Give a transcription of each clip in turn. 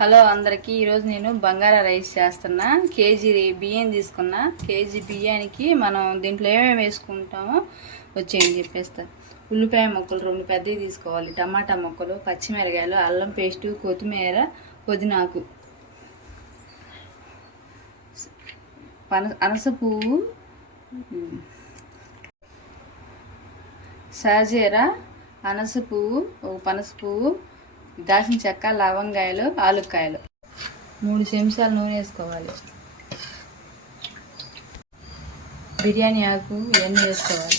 Hello అందరికీ. ఈరోజు నేను బంగారా రైస్ చేస్తున్నా. కేజీ బియ్యం తీసుకున్నా. కేజీ బియ్యానికి మనం దీంట్లో ఏమేమి వేసుకుంటామో వచ్చేయండి చెప్పేస్తా. ఉల్లిపాయ ముక్కలు 2 పెద్దవి తీసుకోవాలి, టమాటా ముక్కలు, పచ్చిమిరకాయలు, అల్లం పేస్టు, కొత్తిమీర, పుదీనాకు, అనస పువ్వు, సాజీరా, అనస పువ్వు, పనస పువ్వు, దాల్చిన చెక్క, లవంగాయలు, ఆలుక్కాయలు, 3 చెంచాలు నూనె వేసుకోవాలి. బిర్యానీ ఆకు ఇవన్నీ వేసుకోవాలి.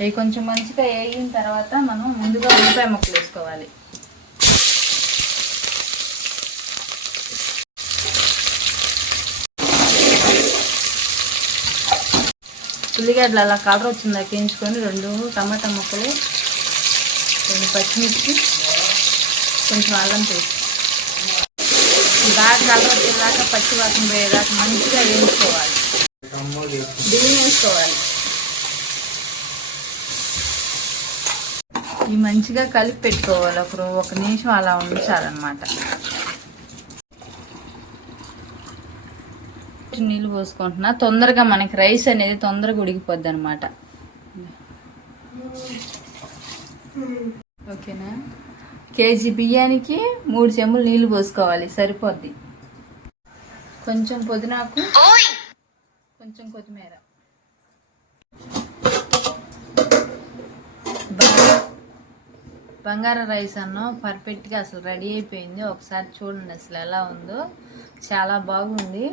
ఇవి కొంచెం మంచిగా వేగిన తర్వాత మనం ముందుగా ఉల్లిపాయ ముక్కలు వేసుకోవాలి. ఉల్లిగడ్డలు అలా కలర్ వచ్చిందా వేయించుకొని 2 టమాటా ముక్కలు, 2 పచ్చిమిర్చి, కొంచెం అల్లం పేస్ట్ బాగా కలర్ వచ్చేదాకా పచ్చి వాసన పోయేదాకా మంచిగా వేయించుకోవాలి. బియ్యం వేసుకోవాలి. ఈ మంచిగా కలిపి పెట్టుకోవాలి. ఒక నిమిషం అలా ఉంచాలన్నమాట. నీళ్ళు పోసుకుంటున్నా. తొందరగా మనకి రైస్ అనేది తొందరగా ఉడికిపోద్ది అనమాట. ఓకేనా? కేజీ బియ్యానికి 3 చెంబులు నీళ్ళు పోసుకోవాలి, సరిపోద్ది. కొంచెం పుదీనాకు, కొంచెం కొత్తిమీర. బంగారా రైస్ అన్నం పర్ఫెక్ట్గా అసలు రెడీ అయిపోయింది. ఒకసారి చూడండి అసలు ఎలా ఉందో. చాలా బాగుంది.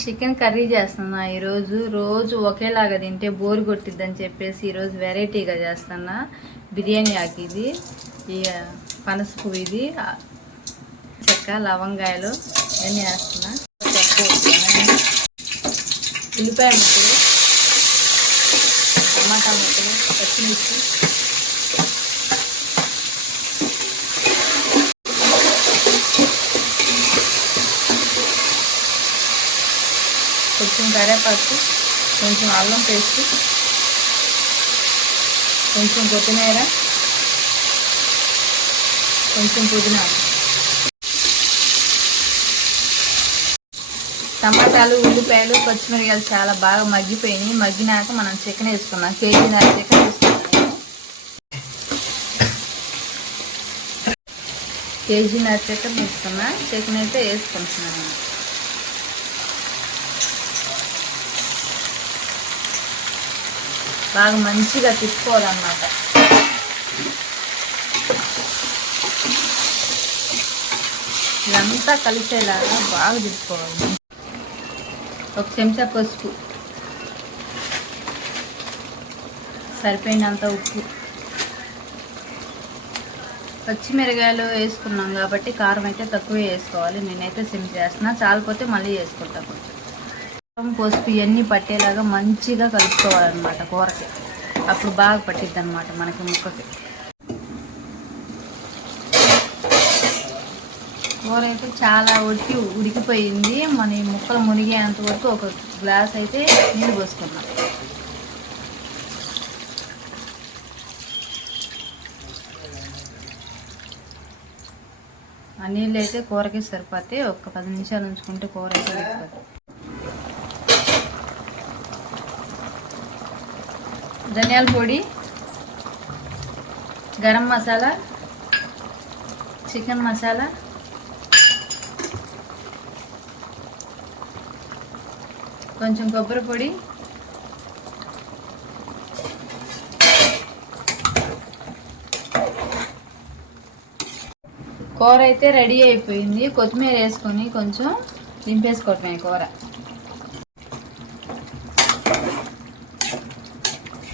చికెన్ కర్రీ చేస్తున్నా ఈరోజు. రోజు ఒకేలాగా తింటే బోరు కొట్టిద్దని చెప్పేసి ఈరోజు వెరైటీగా చేస్తున్నా. బిర్యానీ ఆకు ఇది, పనస పువ్వు ఇది, చెక్క, లవంగాయలు ఇవన్నీ వేస్తున్నా. ఉల్లిపాయ ముక్కలు, టమాటా ముక్కలు, పచ్చిమిర్చి, కొంచెం కరివేపాకు, కొంచెం అల్లం పేస్ట్, కొంచెం కొత్తిమీర, కొంచెం పుదీనా, టమాటాలు, ఉల్లిపాయలు, పచ్చిమిరకాయలు చాలా బాగా మగ్గిపోయినాయి. మగ్గినాక మనం చికెన్ వేసుకున్నాం. కేజీన్నర చికెన్ వేసుకున్నాను. కేజీన్నర చికెన్ వేసుకున్నా. చికెన్ అయితే వేసుకుంటున్నాను. బాగా మంచిగా తిప్పుకోవాలన్నమాట. ఇదంతా కలిసేలాగా బాగా తిప్పుకోవాలి. 1 చెంచా పసుపు, సరిపోయినంత ఉప్పు. పచ్చిమిరకాయలు వేసుకున్నాం కాబట్టి కారం అయితే తక్కువ వేసుకోవాలి. నేనైతే సిమ్ చేస్తున్నా. చాలిపోతే మళ్ళీ వేసుకుంటా. కొంచెం పసుపు ఇవన్నీ పట్టేలాగా మంచిగా కలుపుకోవాలన్నమాట కూరకి. అప్పుడు బాగా పట్టిద్ది అనమాట మనకి ముక్కకి. కూర అయితే చాలా ఉడికిపోయింది. మన ఈ ముక్కలు మునిగేంత వరకు 1 గ్లాస్ అయితే నీళ్ళు పోసుకున్నాం. ఆ నీళ్ళు అయితే కూరకి సరిపోతే ఒక 10 నిమిషాలు ఉంచుకుంటే కూర అయితే ఉడికిపోతుంది. ధనియాల పొడి, గరం మసాలా, చికెన్ మసాలా, కొంచెం కొబ్బరి పొడి, కూర అయితే రెడీ అయిపోయింది. కొత్తిమీర వేసుకొని కొంచెం దింపేసుకోవటమే కూర.